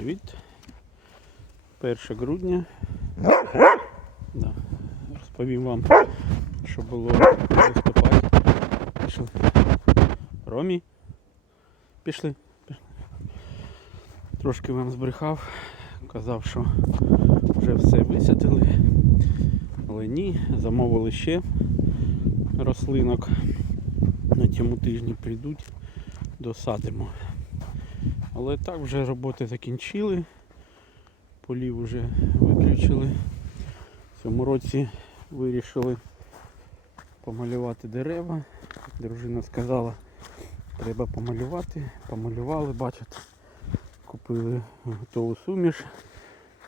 Привіт. 1 грудня. Да. Розповім вам, що було в листопаді. Пішли. Ромі. Пішли. Трошки вам збрехав. Казав, що вже все висадили. Але ні, замовили ще рослинок. На цьому тижні прийдуть, досадимо. Але так вже роботи закінчили. Полів вже виключили. В цьому році вирішили помалювати дерева. Дружина сказала, треба помалювати. Помалювали, бачите, купили готову суміш.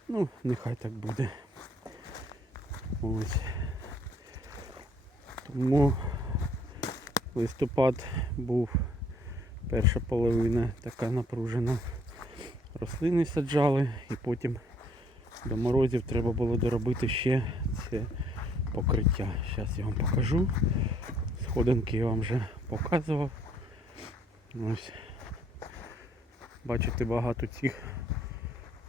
Ну, нехай так буде. Ось. Тому листопад був перша половина така напружена. Рослини саджали і потім до морозів треба було доробити ще це покриття. Зараз я вам покажу. Сходинки я вам вже показував. Ось. Бачите, багато цих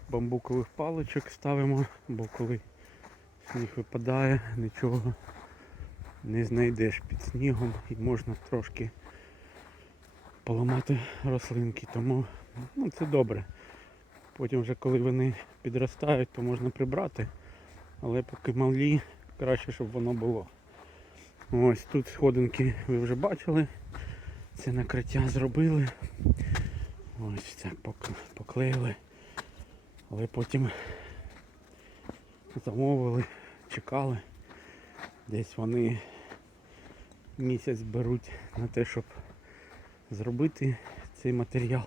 бамбукових паличок ставимо, бо коли сніг випадає, нічого не знайдеш під снігом і можна трошки поламати рослинки, тому ну, це добре. Потім вже коли вони підростають, то можна прибрати. Але поки малі, краще, щоб воно було. Ось тут сходинки ви вже бачили. Це накриття зробили. Ось так поклеїли. Але потім замовили, чекали. Десь вони місяць беруть на те, щоб зробити цей матеріал.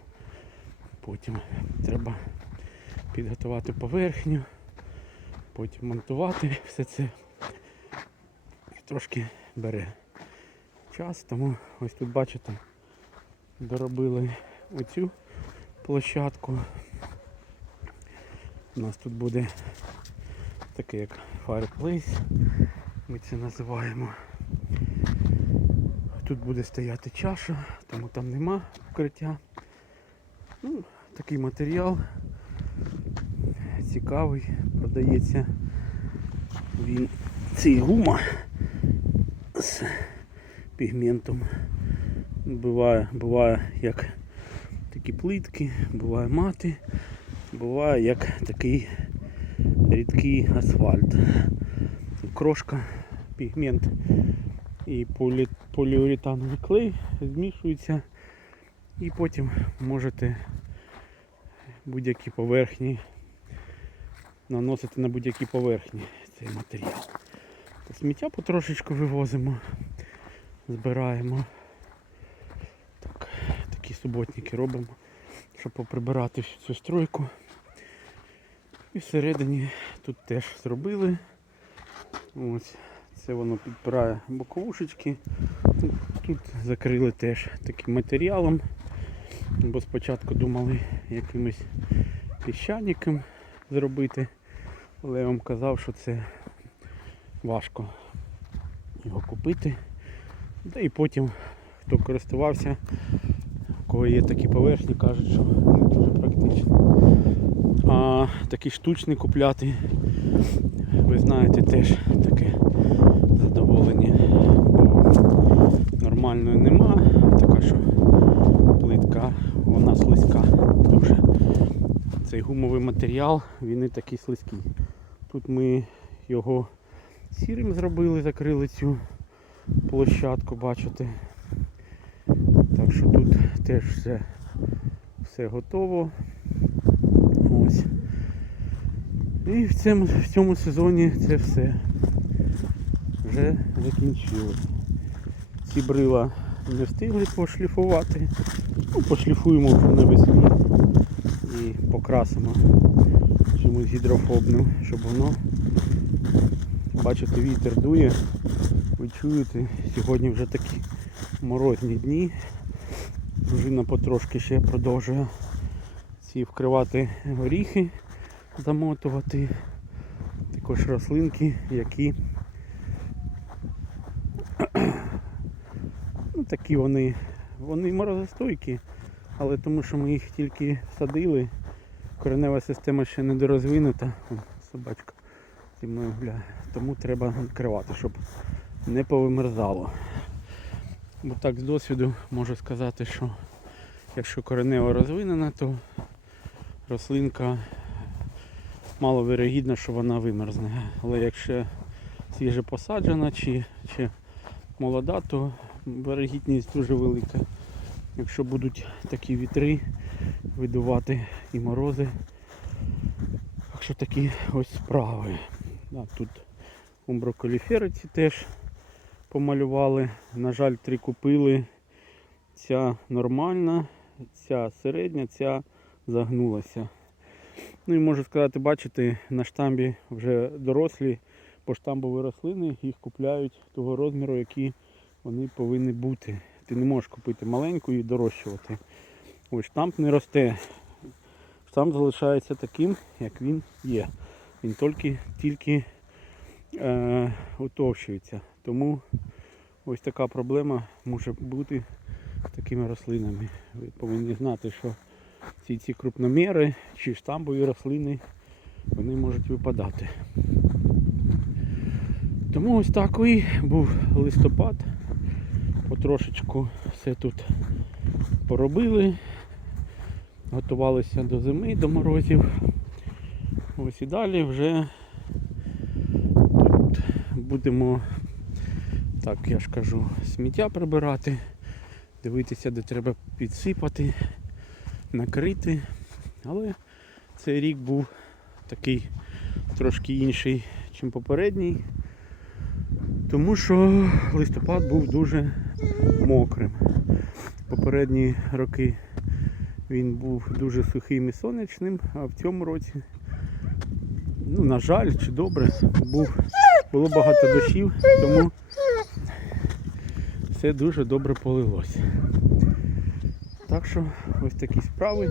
Потім треба підготувати поверхню, потім монтувати все це. Трошки бере час, тому ось тут бачите, доробили оцю площадку. У нас тут буде таке як fireplace, ми це називаємо. Тут буде стояти чаша, тому там нема вкриття. Ну, такий матеріал цікавий, продається. Він цей гума з пігментом. Буває, буває як такі плитки, буває мати, буває як такий рідкий асфальт. Крошка, пігмент і полі, поліуретановий клей змішуються і потім можете будь-які поверхні наносити на будь-які поверхні цей матеріал. То сміття потрошечку вивозимо, збираємо. Так, такі суботники робимо, щоб поприбирати всю цю стройку. І всередині тут теж зробили. Ось. Це воно підпирає боковушечки. Тут, тут закрили теж таким матеріалом. Бо спочатку думали якимось піщаником зробити. Але я вам казав, що це важко його купити. Та і потім, хто користувався, у кого є такі поверхні, кажуть, що не дуже практично. А такий штучний купляти, ви знаєте, теж таке задоволення. Бо нормальної нема, така що плитка, вона слизька дуже. Цей гумовий матеріал, він і такий слизький. Тут ми його сірим зробили, закрили цю площадку, бачите. Так що тут теж все, все готово. Ось. І в цьому, в цьому сезоні це все вже закінчили. Ці брила не встигли пошліфувати. Ну, пошліфуємо вже навесні і покрасимо чимось гідрофобним, щоб воно, бачите, вітер дує. Ви чуєте, сьогодні вже такі морозні дні. Дружина потрошки ще продовжує ці вкривати горіхи, замотувати. Також рослинки, які такі вони, вони морозостойкі, але тому що ми їх тільки садили, коренева система ще не дорозвинута. Собачка зі мною гуляє. Тому треба відкривати, щоб не повимерзало. Бо так з досвіду можу сказати, що якщо коренева розвинена, то рослинка маловирогідно, що вона вимерзне. Але якщо свіже посаджена чи, чи молода, то вирогідність дуже велика. Якщо будуть такі вітри видувати і морози. Так що такі ось справи. Да, тут умброколіфериці теж помалювали. На жаль, три купили. Ця нормальна, ця середня, ця загнулася. Ну і можу сказати, бачите, на штамбі вже дорослі по штамбові рослини, їх купляють того розміру, який вони повинні бути. Ти не можеш купити маленьку і дорощувати. Ось штамп не росте. Штамп залишається таким, як він є. Він тільки, тільки е, утовщується. Тому ось така проблема може бути з такими рослинами. Ви повинні знати, що ці, ці крупноміри чи штамбові рослини вони можуть випадати. Тому ось такий був листопад. Потрошечку все тут поробили. Готувалися до зими, до морозів. Ось і далі вже тут будемо, так я ж кажу, сміття прибирати, дивитися, де треба підсипати, накрити. Але цей рік був такий трошки інший, ніж попередній. Тому що листопад був дуже мокрим. Попередні роки він був дуже сухим і сонячним, а в цьому році, ну, на жаль, чи добре, був, було багато дощів, тому все дуже добре полилось. Так що ось такі справи.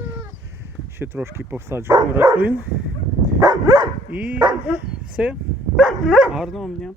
Ще трошки повсаджуємо рослин. І все. Гарного дня.